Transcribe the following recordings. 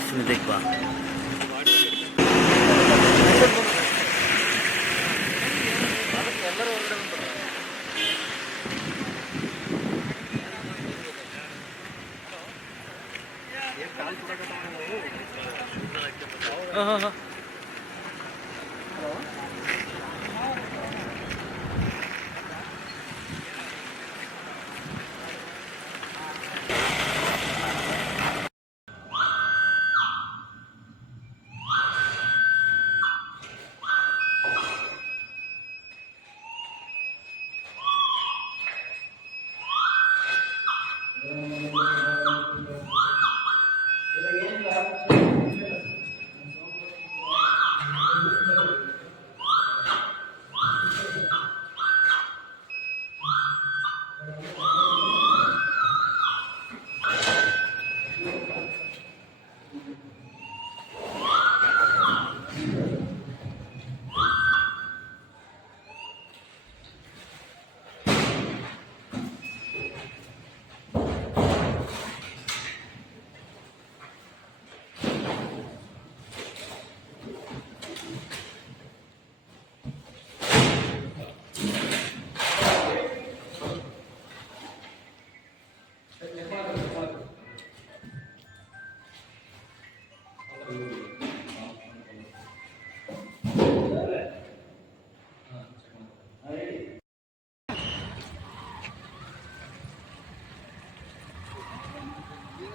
इसमें देखवा हाँ हाँ हाँ।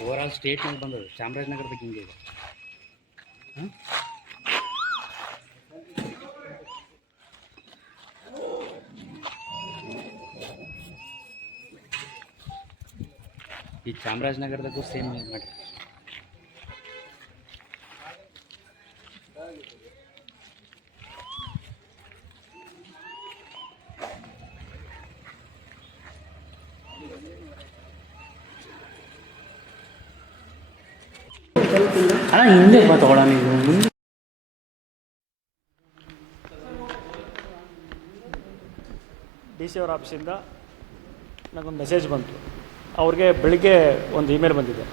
ಓವರ್ ಆಲ್ ಸ್ಟೇಟ್ನಲ್ಲಿ ಬಂದದ್ದು ಚಾಮರಾಜನಗರದಾಗ ಹಿಂಗೆ ಇದೆ ಹಾಂ ಈ ಚಾಮರಾಜನಗರದಾಗೂ ಸೇಮ್ ಮಾಡಿ. ಅಣ್ಣ, ಹಿಂದೆ ಬಾ ತಗೊಳ ನೀವು. ಮುಂದೆ ಡಿ ಸಿ ಅವ್ರ ಆಫೀಸಿಂದ ನನಗೊಂದು ಮೆಸೇಜ್ ಬಂತು. ಅವ್ರಿಗೆ ಬೆಳಿಗ್ಗೆ ಒಂದು ಇಮೇಲ್ ಬಂದಿದೆ.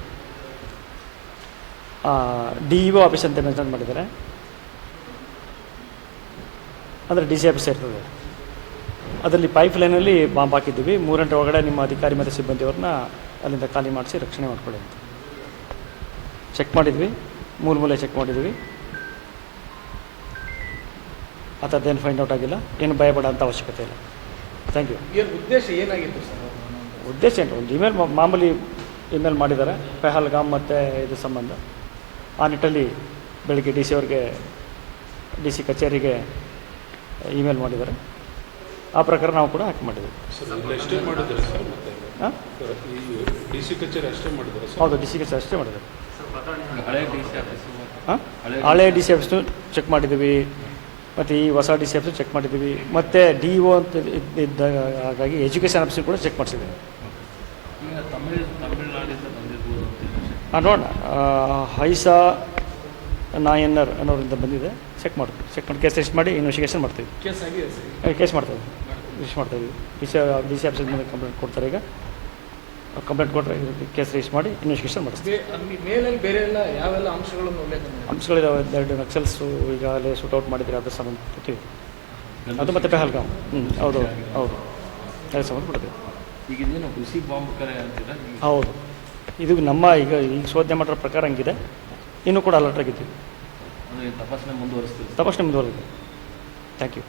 ಡಿ ಇ ಒ ಆಫೀಸ್ ಅಂತ ಮೆನ್ಷನ್ ಮಾಡಿದ್ದಾರೆ. ಅಂದರೆ ಡಿ ಸಿ ಆಫೀಸ್ ಇರ್ತದೆ. ಅದರಲ್ಲಿ ಪೈಪ್ ಲೈನಲ್ಲಿ ಬಾಂಬ್ ಹಾಕಿದ್ದೀವಿ. ಮೂರು ಗಂಟೆ ಒಳಗಡೆ ನಿಮ್ಮ ಅಧಿಕಾರಿ ಮತ್ತು ಸಿಬ್ಬಂದಿಯವ್ರನ್ನ ಅಲ್ಲಿಂದ ಖಾಲಿ ಮಾಡಿಸಿ ರಕ್ಷಣೆ ಮಾಡ್ಕೊಳ್ಳಿ ಅಂತ. ಚೆಕ್ ಮಾಡಿದ್ವಿ. ಮೂಲ ಮೂಲೆ ಚೆಕ್ ಮಾಡಿದ್ವಿ. ಆ ಥರದ್ದೇನು ಫೈಂಡ್ ಔಟ್ ಆಗಿಲ್ಲ. ಏನು ಭಯಪಡ ಅಂತ ಅವಶ್ಯಕತೆ ಇಲ್ಲ. ಥ್ಯಾಂಕ್ ಯು ಉದ್ದೇಶ ಏನಾಗಿತ್ತು ಸರ್? ಉದ್ದೇಶ ಏನು? ಒಂದು ಇಮೇಲ್ ಮಾಮೂಲಿ ಇಮೇಲ್ ಮಾಡಿದ್ದಾರೆ. ಪೆಹಲ್ಗಾಮ್ ಮತ್ತು ಇದು ಸಂಬಂಧ. ಆ ನಿಟ್ಟಲ್ಲಿ ಬೆಳಗ್ಗೆ ಡಿ ಸಿ ಅವ್ರಿಗೆ ಡಿ ಸಿ ಕಚೇರಿಗೆ ಇಮೇಲ್ ಮಾಡಿದ್ದಾರೆ. ಆ ಪ್ರಕಾರ ನಾವು ಕೂಡ ಹಾಕಿ ಮಾಡಿದ್ವಿ ಸರ್ ಇಲ್ಲಿ ಅಷ್ಟೇ ಸರ್ ಮತ್ತೆ? ಹಾಂ ಈ ಡಿ ಸಿ ಕಚೇರಿ ಅಷ್ಟೇ ಮಾಡಿದ್ರೆ ಸರ್? ಹೌದು ಡಿ ಸಿ ಕಚೇರಿ ಅಷ್ಟೇ ಮಾಡಿದ್ದಾರೆ ಹಳೆ ಡಿ ಸಿ ಆಫೀಸ್ ಹಾಂ ಹಳೆ ಡಿ ಸಿ ಆಫೀಸ್ನು ಚೆಕ್ ಮಾಡಿದ್ದೀವಿ. ಮತ್ತು ಈ ಹೊಸ ಡಿ ಸಿ ಆಫೀಸು ಚೆಕ್ ಮಾಡಿದ್ದೀವಿ. ಮತ್ತು ಡಿ ಒ ಅಂತ ಇದ್ದಾಗ ಇದ್ದ ಹಾಗಾಗಿ ಎಜುಕೇಷನ್ ಆಫೀಸು ಕೂಡ ಚೆಕ್ ಮಾಡಿಸಿದ್ದೀವಿ. ನೋಡೋಣ. ಹೈಸಾ ನಾಯನ್ನರ್ ಅನ್ನೋರಿಂದ ಬಂದಿದೆ. ಚೆಕ್ ಮಾಡ್ತೀವಿ ಚೆಕ್ ಮಾಡಿ. ಕೇಸ್ ರಿಜಿಸ್ಟರ್ ಮಾಡಿ ಇನ್ವೆಸ್ಟಿಗೇಷನ್ ಮಾಡ್ತೀವಿ. ಕೇಸ್ ಕೇಸ್ ಮಾಡ್ತೀವಿ. ರಿಜಿಸ್ಟರ್ ಮಾಡ್ತೀವಿ. ಡಿ ಸಿ ಡಿ ಸಿ ಆಫೀಸಿಂದ ಮೇಲೆ ಕಂಪ್ಲೇಂಟ್ ಕೊಡ್ತಾರೆ ಈಗ. ಕಂಪ್ಲೇಂಟ್ ಕೊಟ್ಟರೆ ಕೇಸ್ ರಿಜಿಸ್ಟರ್ ಮಾಡಿ ಇನ್ವೆಸ್ಟಿಗೇಷನ್ ಮಾಡ್ತೀವಿ. ಮೇಲಲ್ಲಿ ಬೇರೆ ಎಲ್ಲ ಯಾವೆಲ್ಲ ಅಂಶಗಳನ್ನು? ಅಂಶಗಳಿದಾವೆ. ಎರಡು ನಕ್ಸಲ್ಸು ಈಗಾಗಲೇ ಶೂಟೌಟ್ ಮಾಡಿದರೆ ಅದ್ರ ಕೊಡ್ತೀವಿ. ಅದು ಮತ್ತೆ ಪೆಹಲ್ಗಾಮ್. ಹ್ಞೂ ಹೌದು ಹೌದು. ಅದಕ್ಕೆ ಸಂಬಂಧಪಟ್ಟಿದೆ ಈಗ ಇದೇನು ಹುಸಿ ಬಾಂಬ್ ಕರೆ ಅಂತೀರಾ? ಹೌದು. ಇದು ನಮ್ಮ ಈಗ ಈಗ ಶೋಧನೆ ಮಾಡಿರೋ ಪ್ರಕಾರ ಹಂಗಿದೆ. ಇನ್ನೂ ಕೂಡ ಅಲರ್ಟ್ ಆಗಿದ್ದೀವಿ. ತಪಾಸಣೆ ಮುಂದುವರಿಸ್ತೀವಿ. ತಪಾಸಣೆ ಮುಂದುವರೆದಿದೆ. Thank you